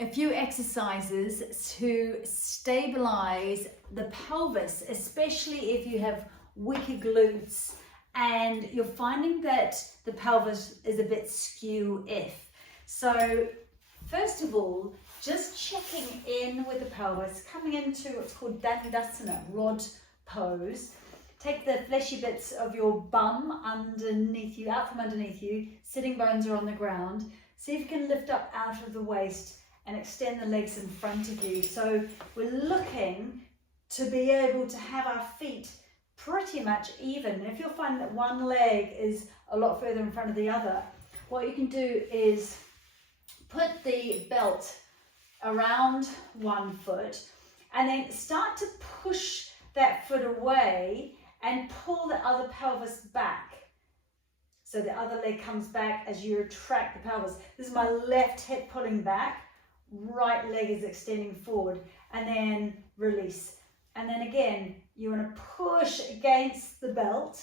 a few exercises to stabilize the pelvis, especially if you have weaker glutes and you're finding that the pelvis is a bit skew-if. So first of all, just checking in with the pelvis, coming into what's called Dandasana, rod pose. Take the fleshy bits of your bum underneath you, out from underneath you, sitting bones are on the ground. See if you can lift up out of the waist and extend the legs in front of you. So we're looking to be able to have our feet pretty much even. And if you'll find that one leg is a lot further in front of the other, what you can do is put the belt around one foot and then start to push that foot away and pull the other pelvis back. So the other leg comes back as you retract the pelvis. This is my left hip pulling back, right leg is extending forward, and then release. And then again, you want to push against the belt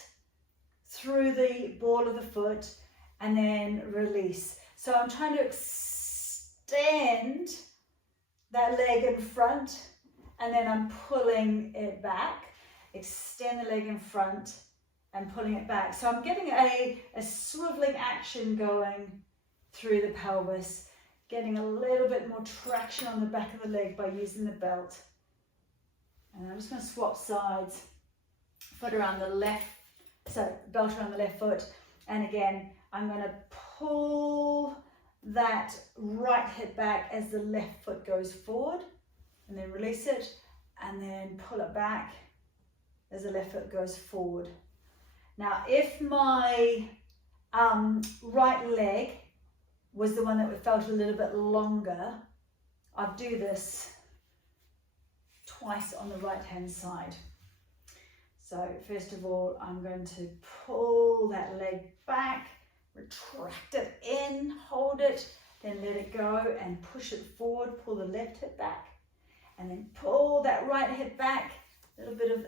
through the ball of the foot and then release. So I'm trying to extend that leg in front and then I'm pulling it back. Extend the leg in front and pulling it back. So I'm getting a swiveling action going through the pelvis, getting a little bit more traction on the back of the leg by using the belt. And I'm just going to swap sides, foot around the left, so belt around the left foot. And again, I'm going to pull that right hip back as the left foot goes forward and then release it and then pull it back as the left foot goes forward. Now, if my right leg was the one that felt a little bit longer, I'd do this twice on the right hand side. So first of all, I'm going to pull that leg back, retract it in, hold it, then let it go and push it forward, pull the left hip back, and then pull that right hip back, a little bit of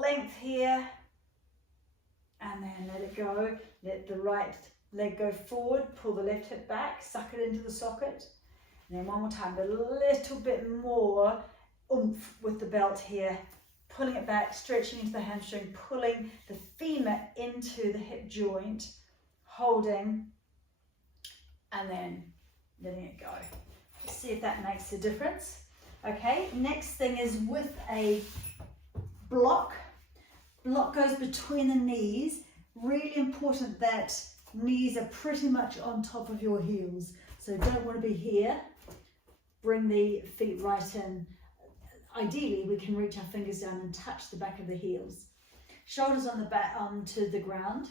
length here, and then let it go, let the right leg go forward, pull the left hip back, suck it into the socket, and then one more time, a little bit more oomph with the belt here, pulling it back, stretching into the hamstring, pulling the femur into the hip joint, holding, and then letting it go. Let's see if that makes a difference. Okay, next thing is with a block. Block goes between the knees. Really important that knees are pretty much on top of your heels. So don't want to be here. Bring the feet right in. Ideally, we can reach our fingers down and touch the back of the heels. Shoulders on the back onto the ground.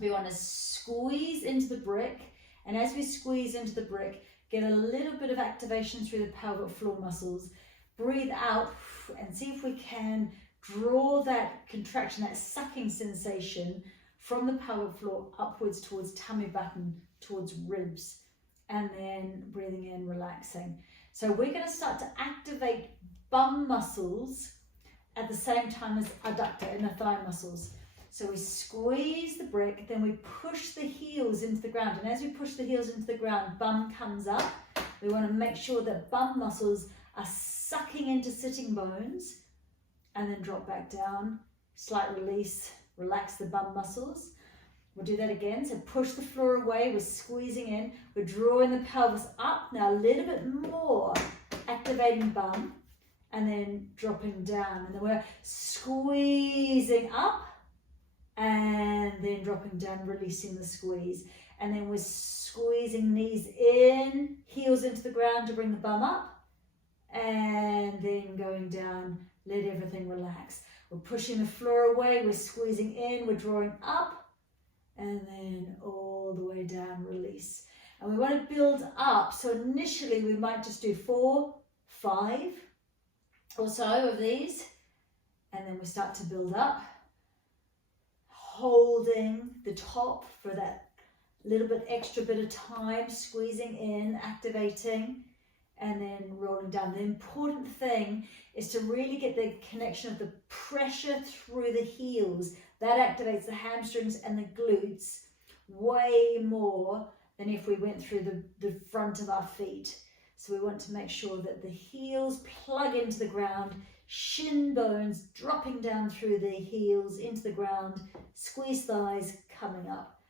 We want to squeeze into the brick. And as we squeeze into the brick, get a little bit of activation through the pelvic floor muscles. Breathe out and see if we can draw that contraction, that sucking sensation from the pelvic floor upwards towards tummy button, towards ribs, and then breathing in, relaxing. So we're going to start to activate bum muscles at the same time as adductor, inner thigh muscles. So we squeeze the brick, then we push the heels into the ground. And as we push the heels into the ground, bum comes up. We want to make sure that bum muscles are sucking into sitting bones and then drop back down. Slight release, relax the bum muscles. We'll do that again. So push the floor away, we're squeezing in, we're drawing the pelvis up. Now a little bit more, activating bum and then dropping down. And then we're squeezing up and then dropping down, releasing the squeeze. And then we're squeezing knees in, heels into the ground to bring the bum up, and then going down, let everything relax. We're pushing the floor away, we're squeezing in, we're drawing up, and then all the way down, release. And we want to build up, so initially we might just do 4, 5 or so of these, and then we start to build up, holding the top for that little bit extra bit of time, squeezing in, activating, and then rolling down. The important thing is to really get the connection of the pressure through the heels. That activates the hamstrings and the glutes way more than if we went through the front of our feet. So we want to make sure that the heels plug into the ground, shin bones dropping down through the heels into the ground, squeeze thighs coming up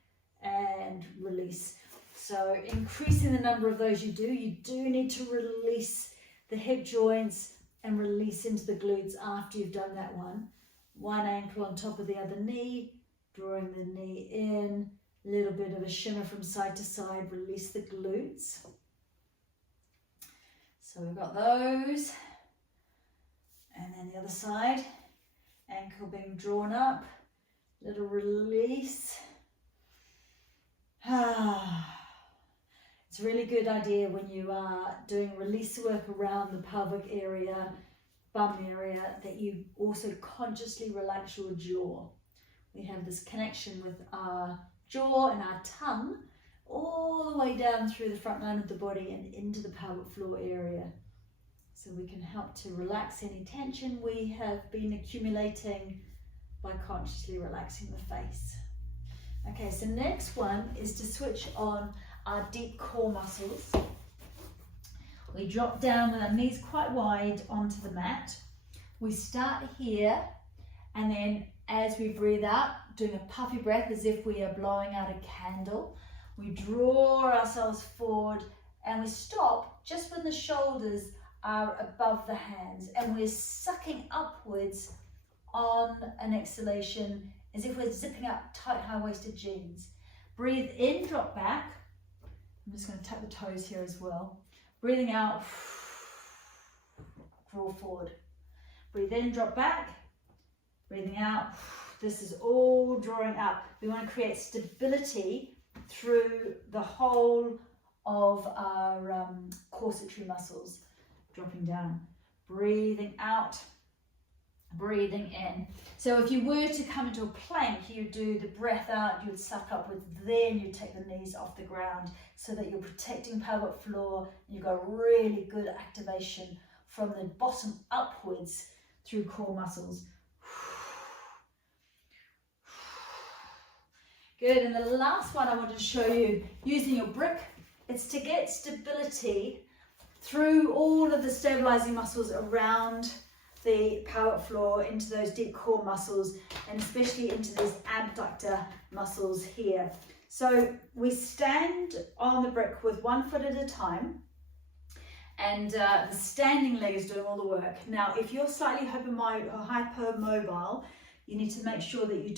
and release. So increasing the number of those you do need to release the hip joints and release into the glutes after you've done that one. One ankle on top of the other knee, drawing the knee in, a little bit of a shimmer from side to side, release the glutes. So we've got those, and then the other side, ankle being drawn up, little release. It's a really good idea when you are doing release work around the pelvic area, bum area, that you also consciously relax your jaw. We have this connection with our jaw and our tongue all the way down through the front line of the body and into the pelvic floor area. So we can help to relax any tension we have been accumulating by consciously relaxing the face. Okay, so next one is to switch on our deep core muscles. We drop down with our knees quite wide onto the mat. We start here, and then as we breathe out, doing a puffy breath as if we are blowing out a candle. We draw ourselves forward and we stop just when the shoulders are above the hands, and we're sucking upwards on an exhalation as if we're zipping up tight high-waisted jeans. Breathe in, drop back. I'm just going to tap the toes here as well. Breathing out, draw forward. Breathe in, drop back. Breathing out, this is all drawing up. We want to create stability through the whole of our corsetory muscles. Dropping down, breathing out, breathing in. So if you were to come into a plank, you do the breath out, you would suck upwards, then you take the knees off the ground so that you're protecting pelvic floor. You've got really good activation from the bottom upwards through core muscles. Good, and the last one I want to show you, using your brick, it's to get stability through all of the stabilizing muscles around the pelvic floor, into those deep core muscles, and especially into these abductor muscles here. So we stand on the brick with 1 foot at a time, and the standing leg is doing all the work. Now, if you're slightly hypermobile, you need to make sure that you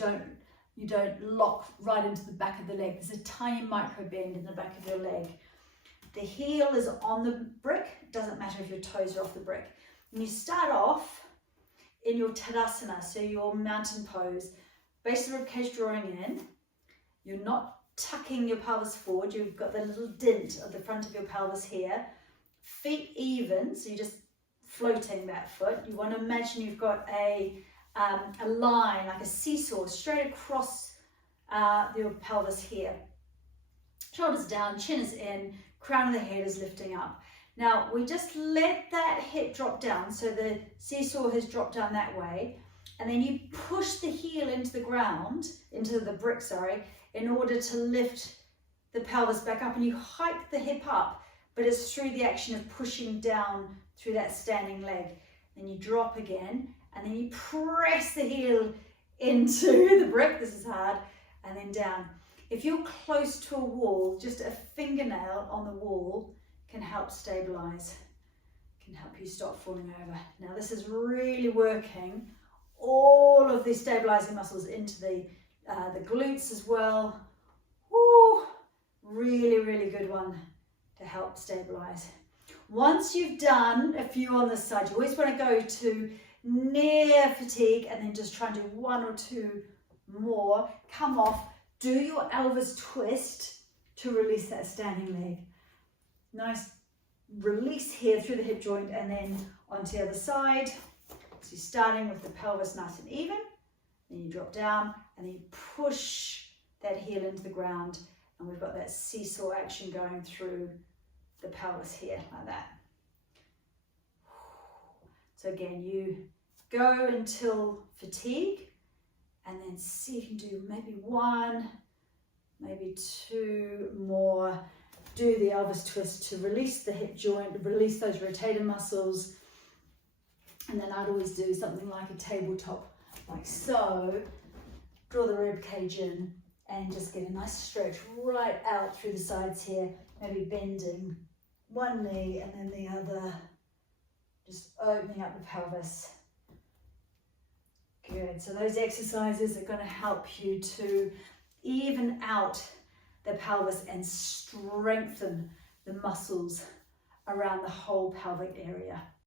don't lock right into the back of the leg. There's a tiny micro bend in the back of your leg. The heel is on the brick. It doesn't matter if your toes are off the brick. And you start off in your Tadasana, so your mountain pose. Base of the ribcage drawing in. You're not tucking your pelvis forward. You've got the little dint of the front of your pelvis here. Feet even, so you're just floating that foot. You want to imagine you've got a line, like a seesaw, straight across your pelvis here. Shoulders down, chin is in, crown of the head is lifting up. Now, we just let that hip drop down, so the seesaw has dropped down that way, and then you push the heel into the ground, into the brick, sorry, in order to lift the pelvis back up, and you hike the hip up, but it's through the action of pushing down through that standing leg. Then you drop again, and then you press the heel into the brick, this is hard, and then down. If you're close to a wall, just a fingernail on the wall can help stabilize, can help you stop falling over. Now this is really working all of the stabilizing muscles into the glutes as well. Woo, really, really good one to help stabilize. Once you've done a few on this side, you always want to go to near fatigue and then just try and do 1 or 2 more. Come off, do your Elvis twist to release that standing leg. Nice release here through the hip joint and then onto the other side. So you're starting with the pelvis nice and even, then you drop down and then you push that heel into the ground, and we've got that seesaw action going through the pelvis here, like that. So again, you go until fatigue, and then see if you can do maybe 1, maybe 2 more. do the Elvis twist to release the hip joint, release those rotator muscles. And then I'd always do something like a tabletop, like so. Draw the rib cage in and just get a nice stretch right out through the sides here, maybe bending one knee and then the other, just opening up the pelvis. Good, so those exercises are going to help you to even out the pelvis and strengthen the muscles around the whole pelvic area.